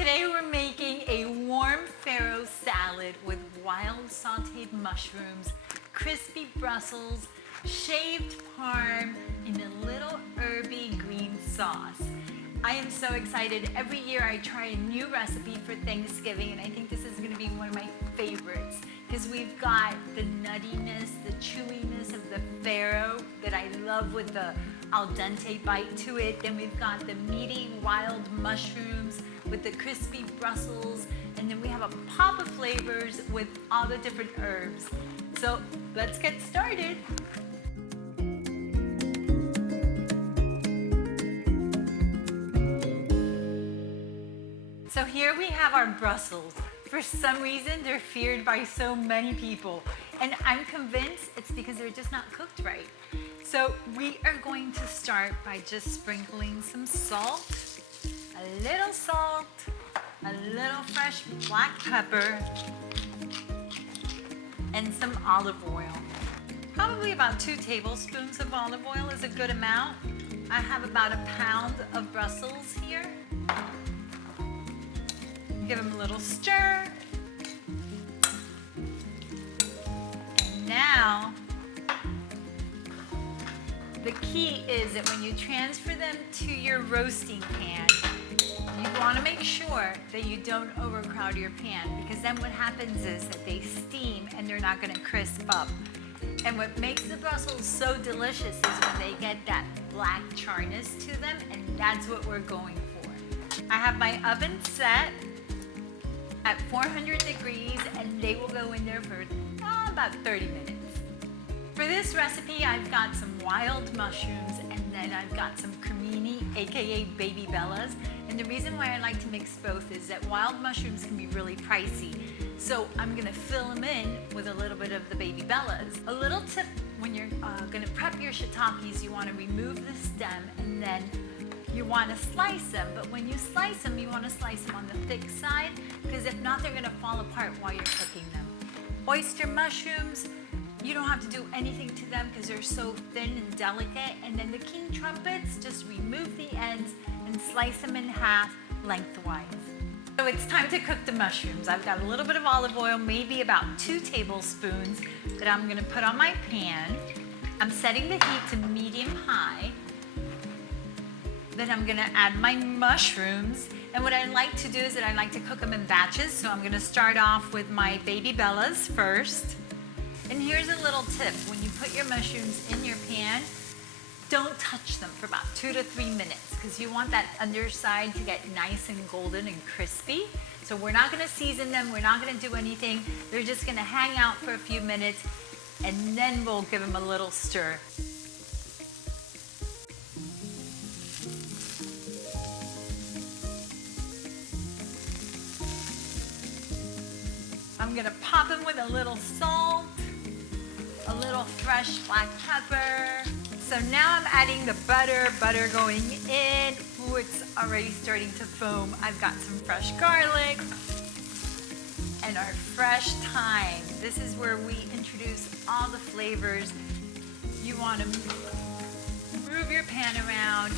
Today we're making a warm farro salad with wild sauteed mushrooms, crispy Brussels, shaved parm, and a little herby green sauce. I am so excited. Every year I try a new recipe for Thanksgiving, and I think this is going to be one of my favorites because we've got the nuttiness, the chewiness of the farro that I love with the al dente bite to it. Then we've got the meaty wild mushrooms with the crispy Brussels, and then we have a pop of flavors with all the different herbs. So let's get started. So here we have our Brussels. For some reason, they're feared by so many people. And I'm convinced it's because they're just not cooked right. So we are going to start by just sprinkling some salt, a little salt, a little fresh black pepper, and some olive oil. Probably about 2 tablespoons of olive oil is a good amount. I have about 1 pound of Brussels here. Give them a little stir. And now, the key is that when you transfer them to your roasting pan, you want to make sure that you don't overcrowd your pan, because then what happens is that they steam and they're not going to crisp up. And what makes the Brussels so delicious is when they get that black charness to them, and that's what we're going for. I have my oven set at 400 degrees, and they will go in there for about 30 minutes. For this recipe, I've got some wild mushrooms, and then I've got some cremini, aka baby bellas. And the reason why I like to mix both is that wild mushrooms can be really pricey. So I'm gonna fill them in with a little bit of the baby bellas. A little tip when you're gonna prep your shiitakes, you wanna remove the stem and then you want to slice them, but when you slice them, you want to slice them on the thick side, because if not, they're going to fall apart while you're cooking them. Oyster mushrooms, you don't have to do anything to them because they're so thin and delicate. And then the king trumpets, just remove the ends and slice them in half lengthwise. So it's time to cook the mushrooms. I've got a little bit of olive oil, maybe about 2 tablespoons, that I'm going to put on my pan. I'm setting the heat to medium-high. Then I'm gonna add my mushrooms. And what I like to do is that I like to cook them in batches. So I'm gonna start off with my baby bellas first. And here's a little tip. When you put your mushrooms in your pan, don't touch them for about 2 to 3 minutes, because you want that underside to get nice and golden and crispy. So we're not gonna season them, we're not gonna do anything. They're just gonna hang out for a few minutes, and then we'll give them a little stir. I'm gonna pop them with a little salt, a little fresh black pepper. So now I'm adding the butter going in. Ooh, it's already starting to foam. I've got some fresh garlic and our fresh thyme. This is where we introduce all the flavors. You wanna move your pan around.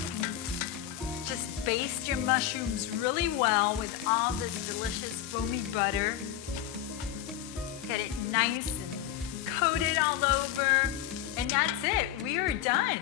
Just baste your mushrooms really well with all this delicious foamy butter. Get it nice and coated all over, and that's it. We are done.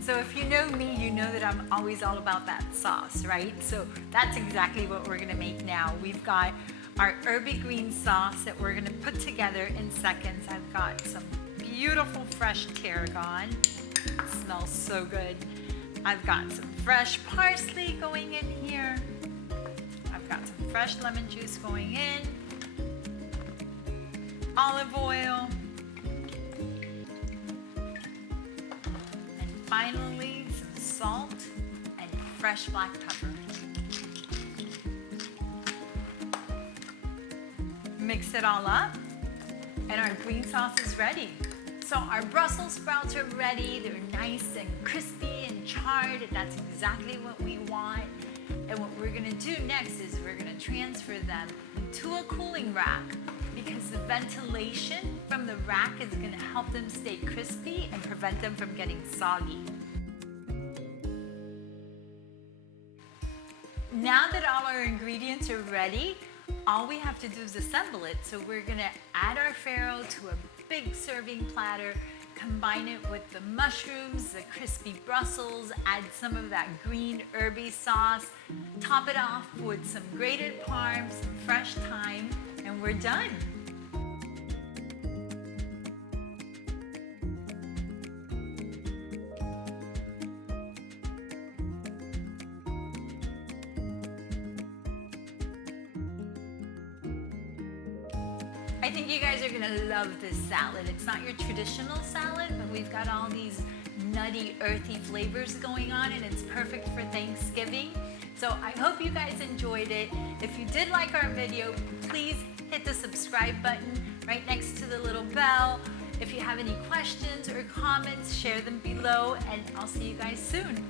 So if you know me, you know that I'm always all about that sauce, right? So that's exactly what we're gonna make now. We've got our herby green sauce that we're gonna put together in seconds. I've got some beautiful fresh tarragon. It smells so good. I've got some fresh parsley going in here. I've got some fresh lemon juice going in. Olive oil. And finally, some salt and fresh black pepper. Mix it all up, and our green sauce is ready. So our Brussels sprouts are ready. They're nice and crispy and charred, and that's exactly what we want. And what we're gonna do next is we're gonna transfer them to a cooling rack. because the ventilation from the rack is going to help them stay crispy and prevent them from getting soggy. Now that all our ingredients are ready, all we have to do is assemble it. So we're going to add our farro to a big serving platter, combine it with the mushrooms, the crispy Brussels, add some of that green herby sauce, top it off with some grated parm, some fresh thyme, and we're done. I think you guys are gonna love this salad. It's not your traditional salad, but we've got all these nutty, earthy flavors going on, and it's perfect for Thanksgiving. So I hope you guys enjoyed it. If you did like our video, please hit the subscribe button right next to the little bell. If you have any questions or comments, share them below, and I'll see you guys soon.